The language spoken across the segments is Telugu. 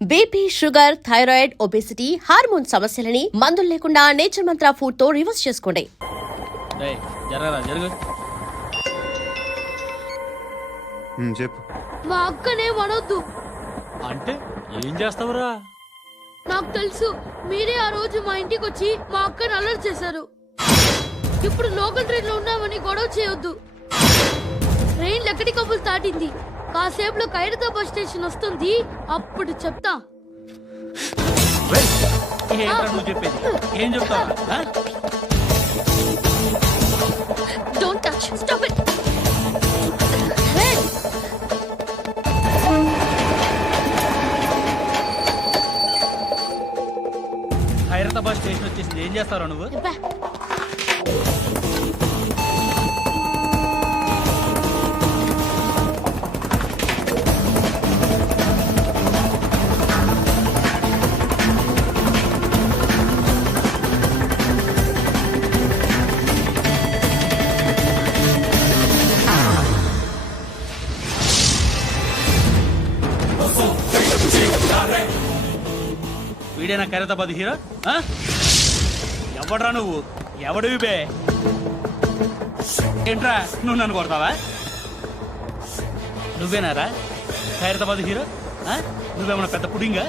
BP, sugar, thyroid, obesity, hormone సమస్యలని మందులు లేకుండా నేచర్ మంత్ర ఫుడ్ తో రివర్స్ చేసుకోండి. చెప్పు. మా అక్కనే వనొద్దు అంటే ఏం చేస్తావురా? నాకు తెలుసు, మీరే ఆ రోజు మా ఇంటికి వచ్చి మా అక్కని అల్లరి చేశారు. ఇప్పుడు లోకల్ ట్రైన్ లో ఉన్నామని గొడవ చేయొద్దు. ట్రైన్ లక్కడి కబుల్ దాటింది. కాసేపులో ఖైరతాబాద్ స్టేషన్ వస్తుంది, అప్పుడు చెప్తా. నువ్వు చెప్పేది ఏం చెప్తావు? Don't touch, stop it. Khairatabad station వచ్చేసింది, ఏం చేస్తారా నువ్వు? వీడేనా ఖైరతాబాద్ హీరో? ఎవడ్రా నువ్వు? ఎవడివి బే? ఏంట్రా నువ్వు నన్ను కొడతావా? నువ్వేనారా ఖైరతాబాద్ హీరో? నువ్వేమన్నా పెద్ద పుడింగా?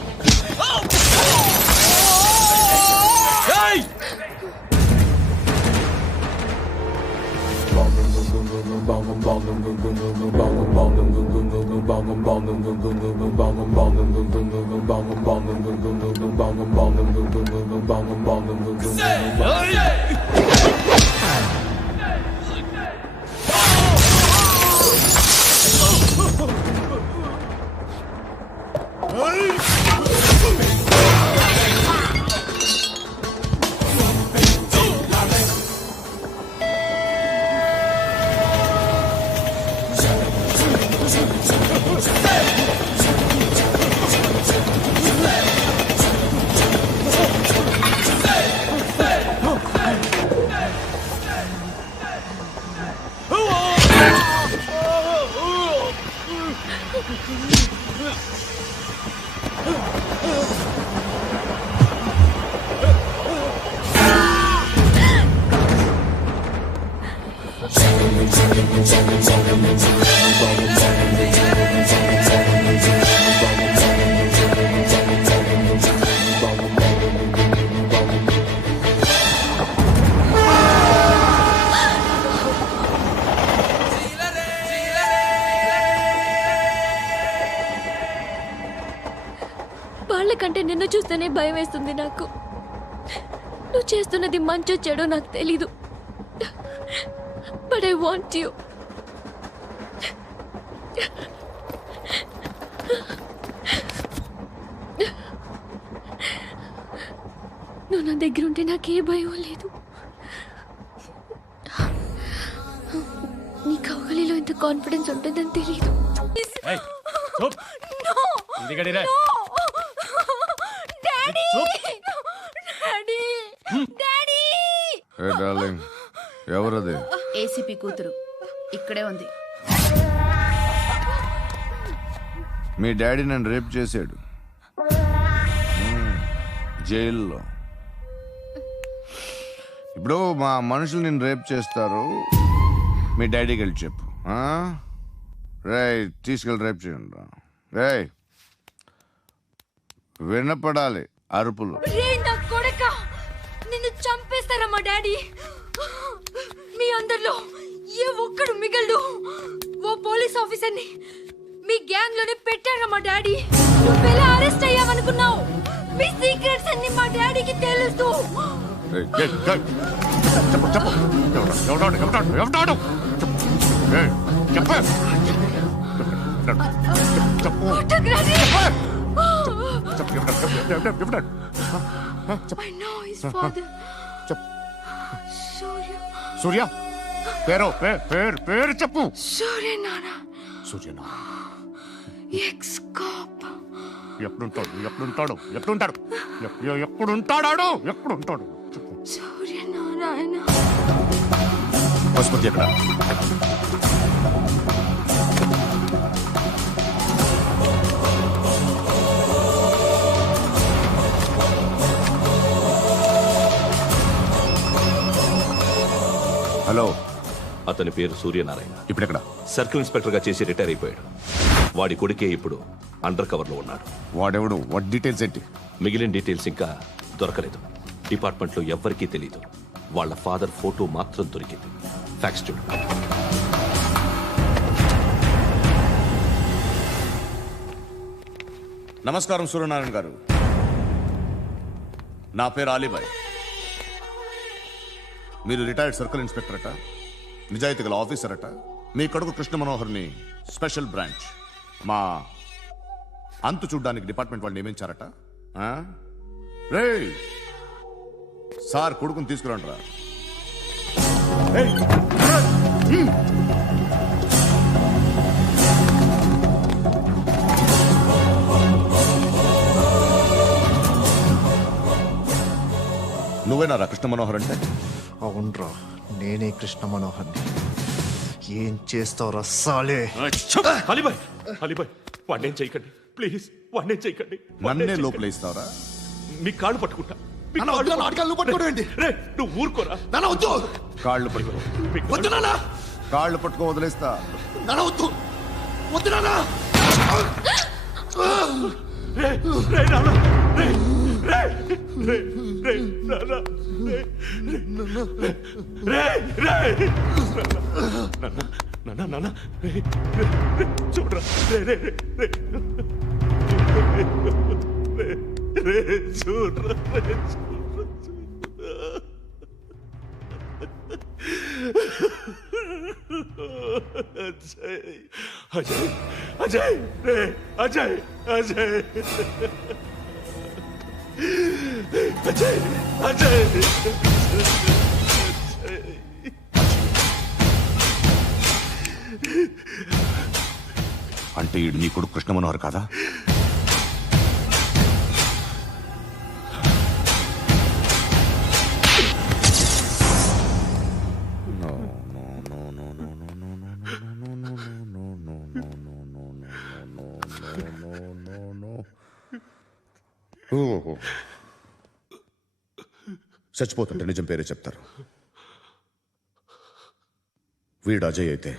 వాళ్ళకంటే నిన్ను చూస్తేనే భయం వేస్తుంది నాకు. నువ్వు చేస్తున్నది మంచో చెడో నాకు తెలీదు, బట్ ఐ వాంట్ యు. నువ్వు నా దగ్గర ఉంటే నాకే భయం లేదు. నీ కౌగలిలో ఇంత కాన్ఫిడెన్స్ ఉంటుందని తెలీదు. ఎవరది? ఏసీపీ కూతురు ఇక్కడే ఉంది. మీ డాడీ నన్ను రేప్ చేశాడు జైల్లో. ఇప్పుడు మా మనుషులు నిన్ను రేప్ చేస్తారు, మీ డాడీకి వెళ్ళి చెప్పు. రేయ్ తీసుకెళ్ళి రేప్ చేయండి. రేయ్ వినపడాలి అరుపులు. నిన్ను చంపేస్తారా మా డాడీ? మీ అందరిలో ఏ ఒక్కడు మిగలడు. ఓ పోలీస్ ఆఫీసర్ని మీ గ్యాంగ్ లోనే పెట్టారా మా డాడీ? నువ్వెలా అరెస్ట్ అయ్యావనుకున్నావు? మీ సీక్రెట్స్ అన్ని మా డాడీకి తెలుసు. I know his father. Surya పేరు చెప్పు. సూర్యనారాయణ. Suryanarayana ex cop. ఎప్పుడుంటాడు? సూర్యనారాయణ. పశుపతి ఎక్కడ? హలో, అతని పేరు సూర్యనారాయణ. ఇప్పుడెక్కడ? సర్కిల్ ఇన్స్పెక్టర్ గా చేసి రిటైర్ అయిపోయాడు. వాడి కొడుకే ఇప్పుడు అండర్ కవర్ లో ఉన్నాడు. వాడెవడు? వాట్ డీటెయిల్స్ ఏంటి? మిగిలిన డీటెయిల్స్ ఇంకా దొరకలేదు. డిపార్ట్మెంట్ లో ఎవ్వరికీ తెలీదు. వాళ్ళ ఫాదర్ ఫోటో మాత్రం దొరికింది. ఫ్యాక్స్ చూడు. నమస్కారం సూర్యనారాయణ గారు. నా పేరు అలీబాయ్. మీరు రిటైర్డ్ సర్కిల్ ఇన్స్పెక్టర్ అట, నిజాయితీ గల ఆఫీసర్ అట. మీ కొడుకు కృష్ణ మనోహర్ని స్పెషల్ బ్రాంచ్ మా అంతు చూడ్డానికి డిపార్ట్మెంట్ వాళ్ళు నియమించారట. రే సార్, కొడుకుని తీసుకురండి రా. నువ్వేనా కృష్ణ మనోహర్ అంటే? అవునరా, నేనే కృష్ణ మనోహర్ని. ఏం చేస్తావురా సాలే? అలీబాయ్, అలీబాయ్, వాడినేం చేయకండి ప్లీజ్, వాడినేం చేయకండి. నన్నే లోపల ఇస్తావరా? మీ కాళ్ళు పట్టుకుంటా. నువ్వు ఊరుకోరా. కాళ్ళు పట్టుకో. కాళ్ళు పట్టుకో, వదిలేస్తా. చూడరా, చూడరా. అజయ్, అజయ్, అజయ్, అజయ్, అజయ్, అజయ్. అంటే ఈడు నీ కొడుకు కృష్ణ మనోహర్ కాదా? చచ్చిపోతుంటే నిజం పేరే చెప్తారు. వీడు అజయ్ అయితే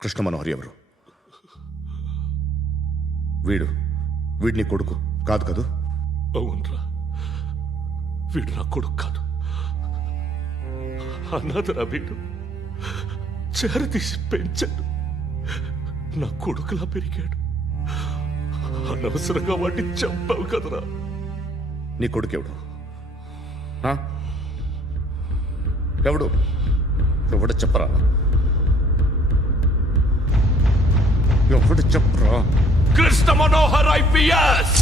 కృష్ణ మనోహర్ ఎవరు? వీడిని కొడుకు కాదు కదూ? అవునరా, వీడు నా కొడుకు కాదు. అన్నదరా వీడు. చేరతీసి పెంచాడు, నా కొడుకులా పెరిగాడు. అనవసరంగా వాడిని చంపావు కదరా. నీ కొడుకెవడు? ఎవడు? ఎవడు చెప్పరా? ఎవడు చెప్పరా? Krishna Manohar IPS.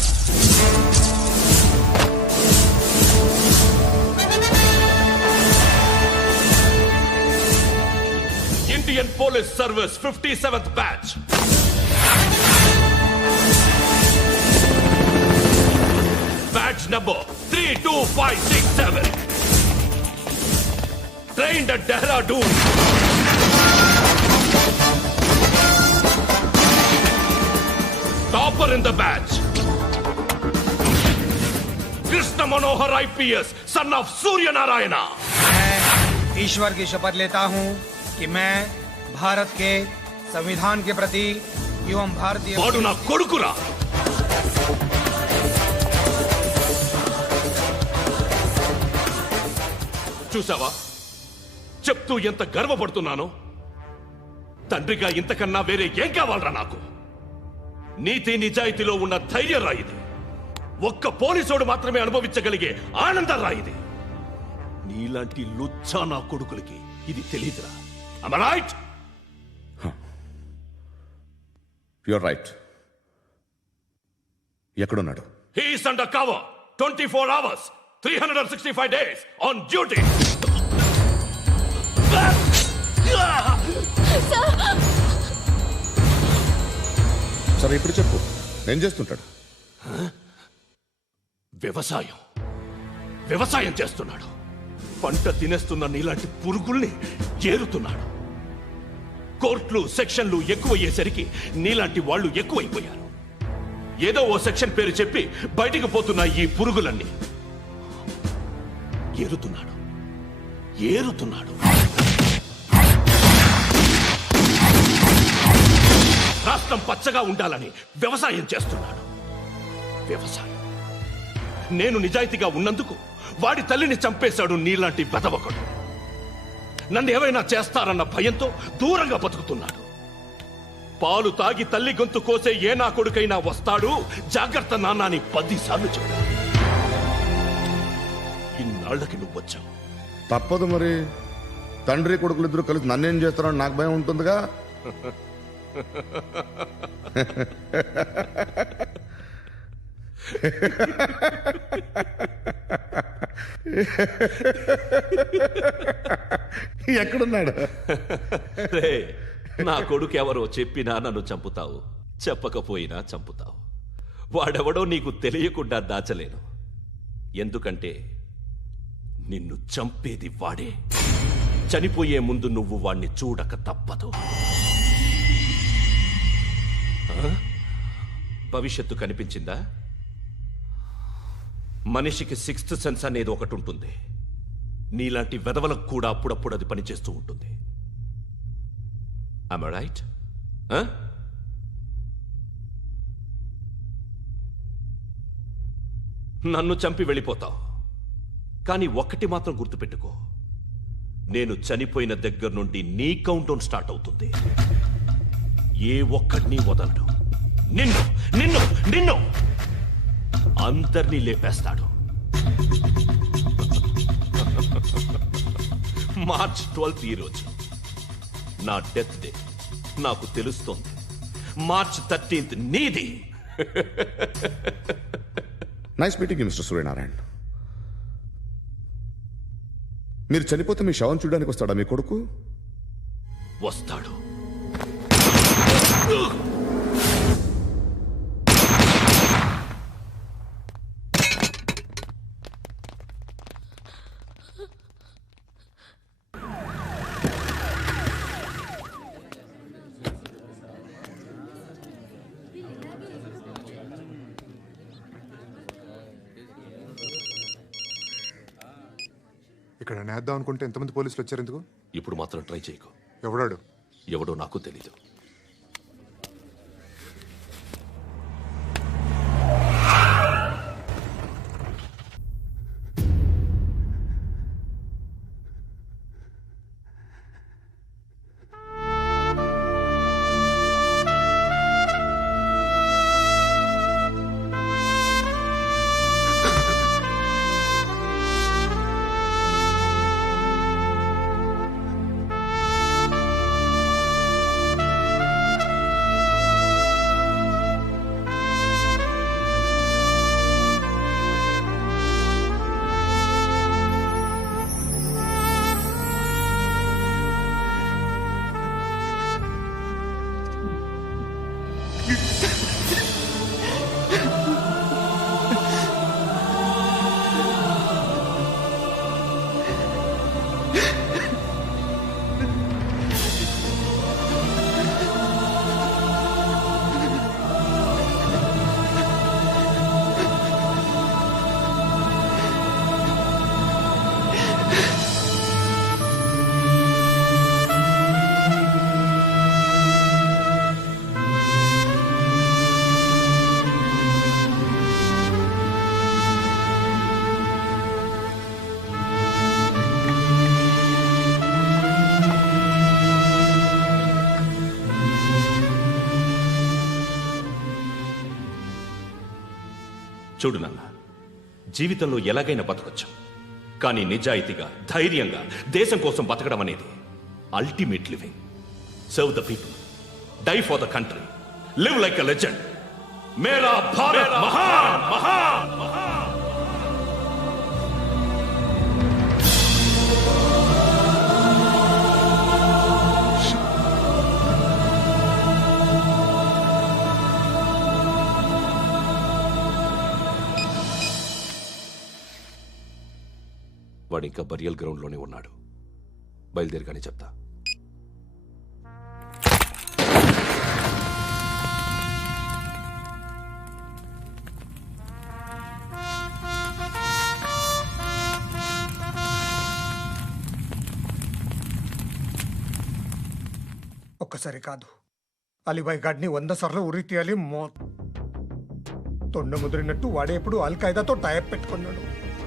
Indian police service 57th batch. Batch number 32567. Trained at Dehradun. Topper in the batch. Krishna Manohar IPS, son of Surya Narayana. मैं ईश्वर की शपथ लेता हूं कि मैं भारत के संविधान के प्रति एवं भारतीय వాడు నా కొడుకురా. చూసావా, చెప్తూ ఎంత గర్వపడుతున్నానో. తండ్రిగా ఇంతకన్నా వేరే ఏం కావాలరా నాకు? నీతి నిజాయితీలో ఉన్న ధైర్యం రా ఇది. ఒక్క పోలీసోడు మాత్రమే అనుభవించగలిగే ఆనందం రా ఇది. నీలాంటి లుచ్చా నా కొడుకులకి ఇది తెలియదురా. Am I right? You're right. ఎక్కడున్నాడు? He is under cover 24 hours 365 days on duty. సరే, ఇప్పుడు చెప్పు, ఏం చేస్తుంటాడు? వ్యవసాయం చేస్తున్నాడు. పంట తినేస్తున్న నీలాంటి పురుగుల్ని ఏరుతున్నాడు. కోర్టులు సెక్షన్లు ఎక్కువయ్యేసరికి నీలాంటి వాళ్ళు ఎక్కువైపోయారు. ఏదో ఓ సెక్షన్ పేరు చెప్పి బయటికి పోతున్న ఈ పురుగులన్నీ ఏరుతున్నాడు. ఏరుతున్నాడు. రాష్ట్రం పచ్చగా ఉండాలని వ్యవసాయం చేస్తున్నాడు. వ్యవసాయం. నేను నిజాయితీగా ఉన్నందుకు వాడి తల్లిని చంపేశాడు నీలాంటి వెధవకుడు. నన్ను ఏమైనా చేస్తారన్న భయంతో దూరంగా బతుకుతున్నాడు. పాలు తాగి తల్లి గొంతు కోసే ఏ నా కొడుకైనా వస్తాడు, జాగ్రత్త నాన్న అని 10 సార్లు చెప్పాడు. ఇన్నాళ్లకి నువ్వు వచ్చావు. తప్పదు మరి. తండ్రి కొడుకులు ఇద్దరు కలిసి నన్నేం చేస్తారని నాకు భయం ఉంటుందిగా. ఎక్కడున్నాడు? రే, నా కొడుకు ఎవరో చెప్పినా నన్ను చంపుతావు, చెప్పకపోయినా చంపుతావు. వాడెవడో నీకు తెలియకుండా దాచలేను. ఎందుకంటే నిన్ను చంపేది వాడే. చనిపోయే ముందు నువ్వు వాణ్ణి చూడక తప్పదు. భవిష్యత్తు కనిపించిందా? మనిషికి 6th సెన్స్ అనేది ఒకటి ఉంటుంది. నీలాంటి వెధవలకు కూడా అప్పుడప్పుడు అది పనిచేస్తూ ఉంటుంది. Am I right? నన్ను చంపి వెళ్ళిపోతావు. కానీ ఒక్కటి మాత్రం గుర్తుపెట్టుకో, నేను చనిపోయిన దగ్గర నుండి నీ కౌంటౌన్ స్టార్ట్ అవుతుంది. ఏ ఒక్కడిని వదలడు. నిన్ను నిన్ను నిన్ను అందరినీ లేపేస్తాడు. మార్చ్ 12th ఈ రోజు నా డెత్ డే. నాకు తెలుస్తోంది. మార్చ్ 13th నీది. Nice meeting mister Suryanarayana. మీరు చనిపోతే మీ శవం చూడడానికి వస్తాడా మీ కొడుకు? వస్తాడు. ఇక్కడ నేద్దాం అనుకుంటే ఎంతమంది పోలీసులు వచ్చారు ఎందుకు? ఇప్పుడు మాత్రం ట్రై చేయకు. ఎవడాడు? ఎవడో నాకు తెలీదు. చూడు నాన్న, జీవితంలో ఎలాగైనా బతకొచ్చు. కానీ నిజాయితీగా, ధైర్యంగా దేశం కోసం బతకడం అనేది ultimate living. Serve the people, die for the country, live like a legend. మేరా భారత్ మహాన్ మహాన్ మహాన్. వాడు ఇంకా బరియల్ గ్రౌండ్లోనే ఉన్నాడు. బయలుదేరగానే చెప్తా. ఒక్కసారి కాదు, అలీబాయ్ గాడిని 100 సార్లు ఉరి తీయాలి. తొండ ముదిరినట్టు వాడేప్పుడు అల్ఖైదాతో టైప్ పెట్టుకున్నాడు.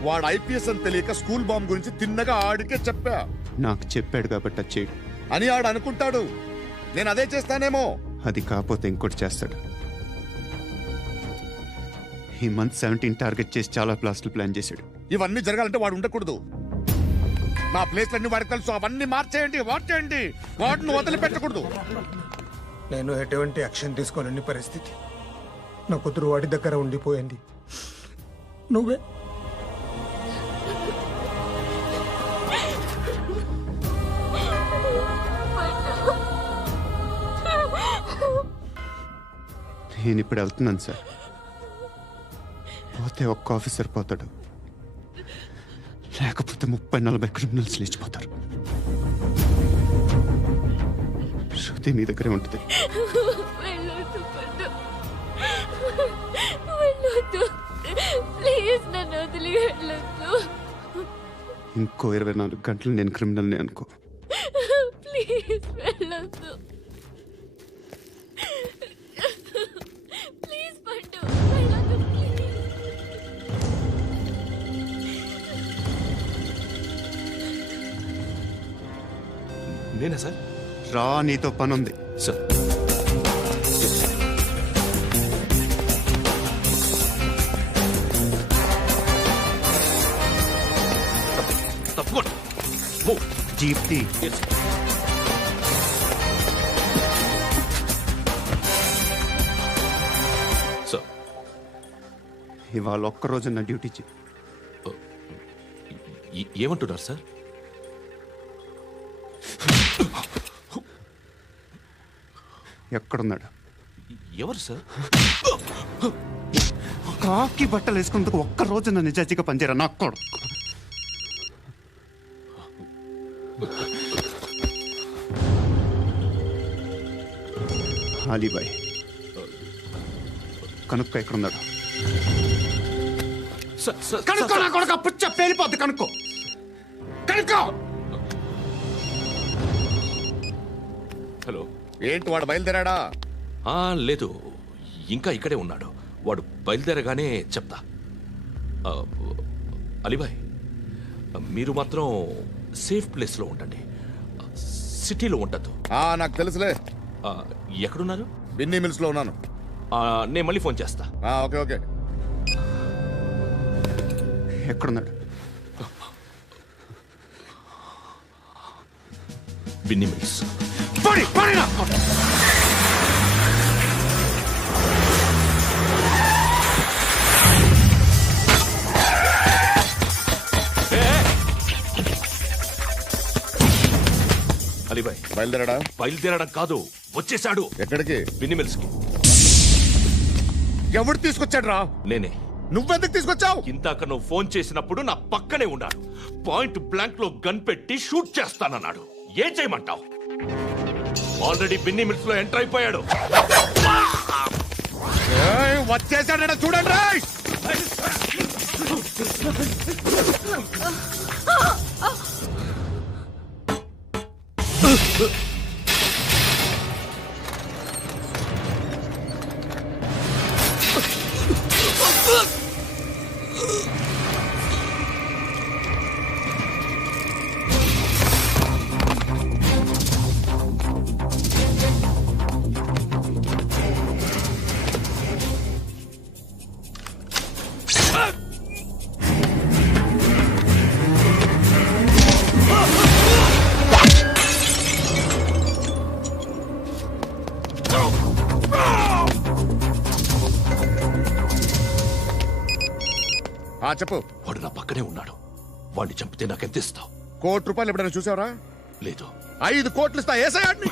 వాడు ఐపీఎస్ అని తెలియక స్కూల్ బాంబ్ గురించి తిన్నగా ఆడికే చెప్పా నాకు చెప్పాడు కాబట్టి అది చేయడు అని ఆడు అనుకుంటాడు. నేను అదే చేస్తానేమో. అది కాకపోతే ఇంకోటి చేస్తాడు. ఈ మంత్ 17 టార్గెట్ చేసి చాలా ప్లాస్టులు ప్లాన్ చేశాడు. ఇవన్నీ జరగాలంటే వాడు ఉండకూడదు. నా ప్లేస్లన్నీ వాడికి తెలుసు. అవన్నీ మార్చేయండి, వార్చేయండి. వాడిని వదిలిపెట్టకూడదు. నేను ఎటువంటి యాక్షన్ తీసుకోలేని పరిస్థితి. నా కూతురు వాడి దగ్గర ఉండిపోయింది. నువ్వే నేను ఇప్పుడు వెళ్తున్నాను సార్. పోతే ఒక్క ఆఫీసర్ పోతాడు, లేకపోతే 30-40 క్రిమినల్స్ లేచిపోతారు. శృతి నీ దగ్గరే ఉంటుంది. వెళ్ళొద్దు పండు, వెళ్ళొద్దు ప్లీజ్, నన్ను వదిలి వెళ్ళొద్దు. ఇంకో 24 గంటలు నేను క్రిమినల్ని అనుకో. ప్లీజ్ వెళ్ళొద్దు, ప్లీజ్ పండు వెళ్ళొద్దు ప్లీజ్. నేనా సార్? రా, నీతో పని ఉంది. సార్ తప్పకుండా. జీప్తి సార్ ఇవాళ ఒక్కరోజు నా డ్యూటీ చేయి. ఏమంటున్నారు సార్? ఎక్కడున్నాడు? ఎవరు సార్? కాకి బట్టలు వేసుకున్నందుకు ఒక్కరోజు నా నిజాయితీగా పనిచేయరా నాకు కూడా. అలీబాయ్ కనుక్కో ఎక్కడున్నాడు. కనుక్కో నా కొడుకు, పుచ్చ పేలిపోద్ది. కనుక్కో కనుక్కో. హలో, ఏంటి వాడు బయలుదేరాడా? లేదు, ఇంకా ఇక్కడే ఉన్నాడు. వాడు బయలుదేరగానే చెప్తా. అలీబాయ్, మీరు మాత్రం సేఫ్ ప్లేస్లో ఉండండి, సిటీలో ఉండద్దు. నాకు తెలుసులే. ఎక్కడున్నారు? బిన్నీ మిల్స్ లో ఉన్నాను. నేను మళ్ళీ ఫోన్ చేస్తా. Okay okay. ఎక్కడున్నాడు? బిన్నీ మిల్స్. అలీబాయ్ బయలుదేరాడా? బయలుదేరడం కాదు, వచ్చేసాడు. ఎక్కడికి? బిన్నీ మిల్స్ కి. ఎవడు తీసుకొచ్చాడు రా? నేనే. నువ్వెందుకు తీసుకొచ్చావు? ఇందాక నువ్వు ఫోన్ చేసినప్పుడు నా పక్కనే ఉన్నాడు. పాయింట్ బ్లాంక్ లో గన్ పెట్టి షూట్ చేస్తానన్నాడు. ఏం చేయమంటావు? ఆల్రెడీ బిన్నీ మిల్స్ లో ఎంటర్ అయిపోయాడు. వచ్చేసాడ చూడండి. చెప్పు. వాడు నా పక్కనే ఉన్నాడు. వాడిని చంపితే నాకెంత ఇస్తావు? ₹1 ఎప్పుడైనా చూసావరా? లేదు. 5 కోట్లు ఇస్తా. ఏసయాడిని.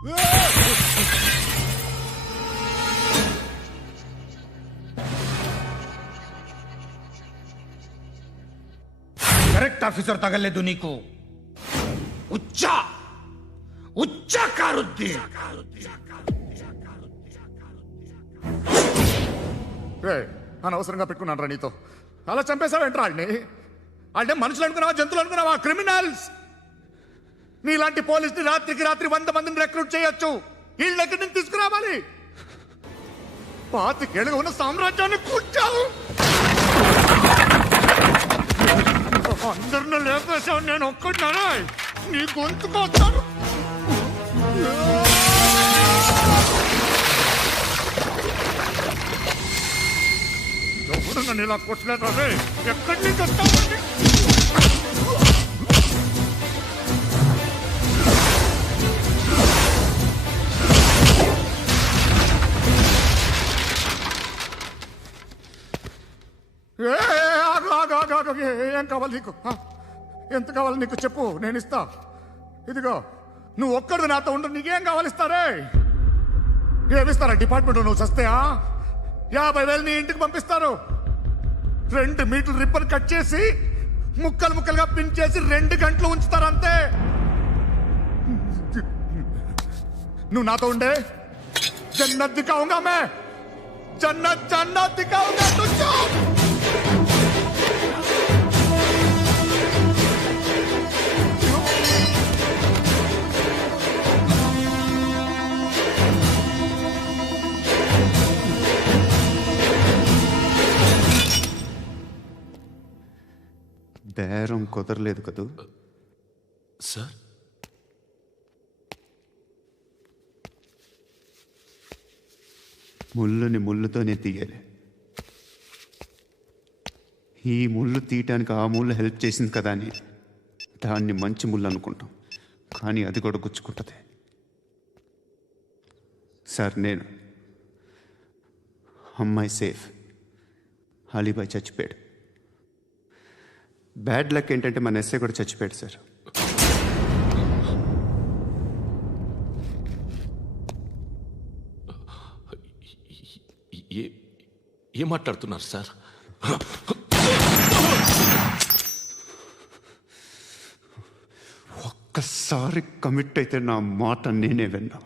करेक्ट ऑफिसर तगलेदु नीकु उच्चा उच्चा कारुद्दी అనవసరంగా పెట్టుకున్నాను రా నీతో. అలా చంపేశావేంట్రా వాళ్ళని? అంటే మనుషులు అనుకున్నావా, జంతువులు అనుకున్నావా? క్రిమినల్స్. నీలాంటి పోలీసుని రాత్రికి రాత్రి 100 మందిని రిక్రూట్ చేయొచ్చు. వీళ్ళ దగ్గర నుంచి తీసుకురావాలి. 25 ఏళ్ళుగా ఉన్న సామ్రాజ్యాన్ని కూర్చావు. అందరిని లేపేశావు, నేను ఒక్కడినారా? నీ గొంతుకొచ్చాను. ఎవరు నన్ను ఇలా కొట్టలేదు రే? ఎక్కడి నుంచి వస్తామండి? ఏం కావాలి నీకు? ఎంత కావాలి నీకు చెప్పు, నేను ఇస్తా. ఇదిగో నువ్వు ఒక్కడిది నాతో ఉండు. నీకేం కావాలి ఇస్తారే? ఏమిస్తారా డిపార్ట్మెంట్? నువ్వు చస్తేయా 50,000 నీ ఇంటికి పంపిస్తారు. 2 మీటర్లు రిబ్బన్ కట్ చేసి ముక్కలు ముక్కలుగా పిన్ చేసి 2 గంటలు ఉంచుతారు అంతే. నువ్వు నాతో ఉండే జన్నత్ దిఖాऊंगा मैं, జన్నత్ జన్నత్ దిఖాऊंगा तुझको. బేరం కుదరలేదు కదూ సార్? ముళ్ళుని ముళ్ళుతోనే తీయాలి. ఈ ముళ్ళు తీయటానికి ఆ ముళ్ళు హెల్ప్ చేసింది కదా అని దాన్ని మంచి ముళ్ళు అనుకుంటాం, కానీ అది కూడా గుచ్చుకుంటుంది. సార్, నేను అమ్మాయి సేఫ్, అలీబాయ్ చచ్చిపోయాడు. బ్యాడ్ లక్ ఏంటంటే మన ఎస్ఐ కూడా చచ్చిపోయాడు సార్. ఏం మాట్లాడుతున్నారు సార్? ఒక్కసారి కమిట్ అయితే నా మాట నేనే విన్నా.